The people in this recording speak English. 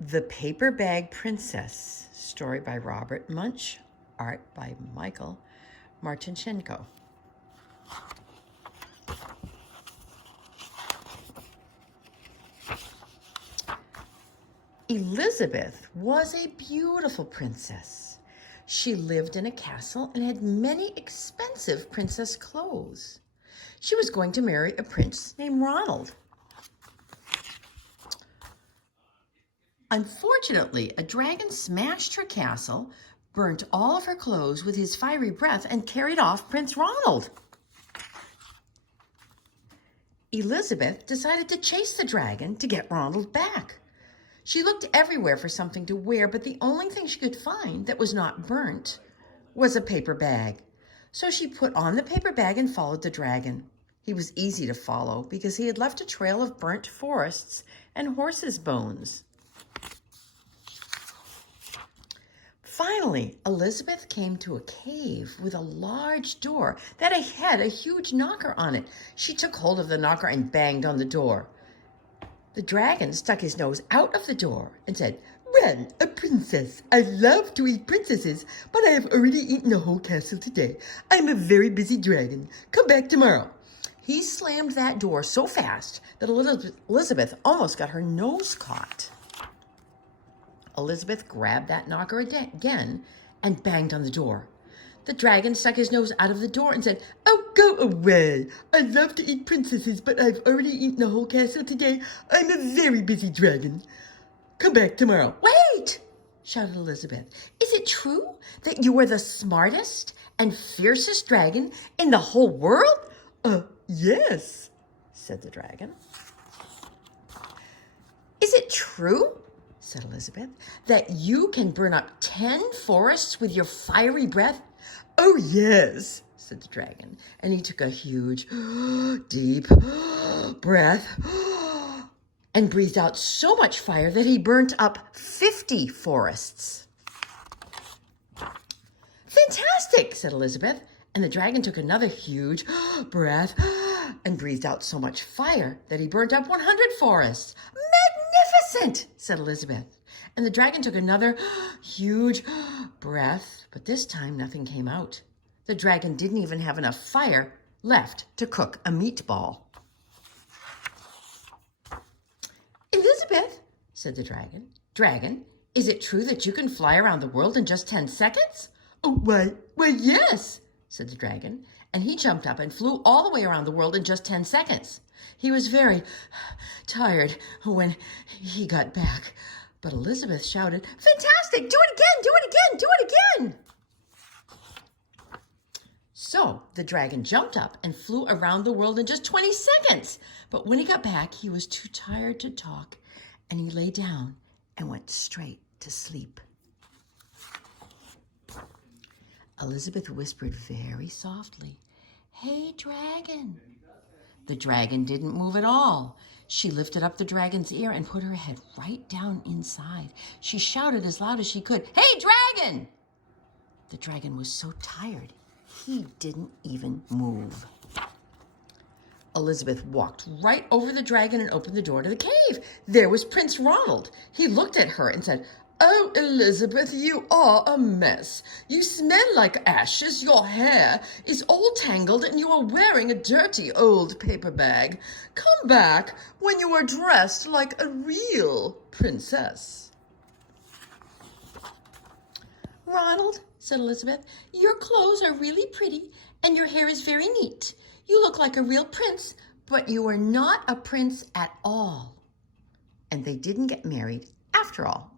The Paper Bag Princess, story by Robert Munsch, art by Michael Martinchenko. Elizabeth was a beautiful princess. She lived in a castle and had many expensive princess clothes. She was going to marry a prince named Ronald. Unfortunately, a dragon smashed her castle, burnt all of her clothes with his fiery breath, and carried off Prince Ronald. Elizabeth decided to chase the dragon to get Ronald back. She looked everywhere for something to wear, but the only thing she could find that was not burnt was a paper bag. So she put on the paper bag and followed the dragon. He was easy to follow because he had left a trail of burnt forests and horses' bones. Finally, Elizabeth came to a cave with a large door that had a huge knocker on it. She took hold of the knocker and banged on the door. The dragon stuck his nose out of the door and said, "Well, a princess. I love to eat princesses, but I have already eaten the whole castle today. I'm a very busy dragon. Come back tomorrow." He slammed that door so fast that Elizabeth almost got her nose caught. Elizabeth grabbed that knocker again and banged on the door. The dragon stuck his nose out of the door and said, "Oh, go away. I love to eat princesses, but I've already eaten the whole castle today. I'm a very busy dragon. Come back tomorrow." "Wait!" shouted Elizabeth. "Is it true that you are the smartest and fiercest dragon in the whole world?" Yes," said the dragon. "Is it true," said Elizabeth, "that you can burn up 10 forests with your fiery breath?" "Oh, yes," said the dragon, and he took a huge, deep breath and breathed out so much fire that he burnt up 50 forests. "Fantastic," said Elizabeth, and the dragon took another huge breath and breathed out so much fire that he burnt up 100 forests. "Magnificent," said Elizabeth. And the dragon took another huge breath, but this time nothing came out. The dragon didn't even have enough fire left to cook a meatball. "Elizabeth," said the dragon, "Dragon, is it true that you can fly around the world in just 10 seconds? "Oh, why, yes," said the dragon, and he jumped up and flew all the way around the world in just 10 seconds. He was very tired when he got back, but Elizabeth shouted, "Fantastic! Do it again! Do it again! Do it again!" So the dragon jumped up and flew around the world in just 20 seconds. But when he got back, he was too tired to talk, and he lay down and went straight to sleep. Elizabeth whispered very softly, "Hey, dragon." The dragon didn't move at all. She lifted up the dragon's ear and put her head right down inside. She shouted as loud as she could, "Hey, dragon!" The dragon was so tired, he didn't even move. Elizabeth walked right over the dragon and opened the door to the cave. There was Prince Ronald. He looked at her and said, "Oh, Elizabeth, you are a mess. You smell like ashes, your hair is all tangled, and you are wearing a dirty old paper bag. Come back when you are dressed like a real princess." "Ronald," said Elizabeth, "your clothes are really pretty, and your hair is very neat. You look like a real prince, but you are not a prince at all." And they didn't get married after all.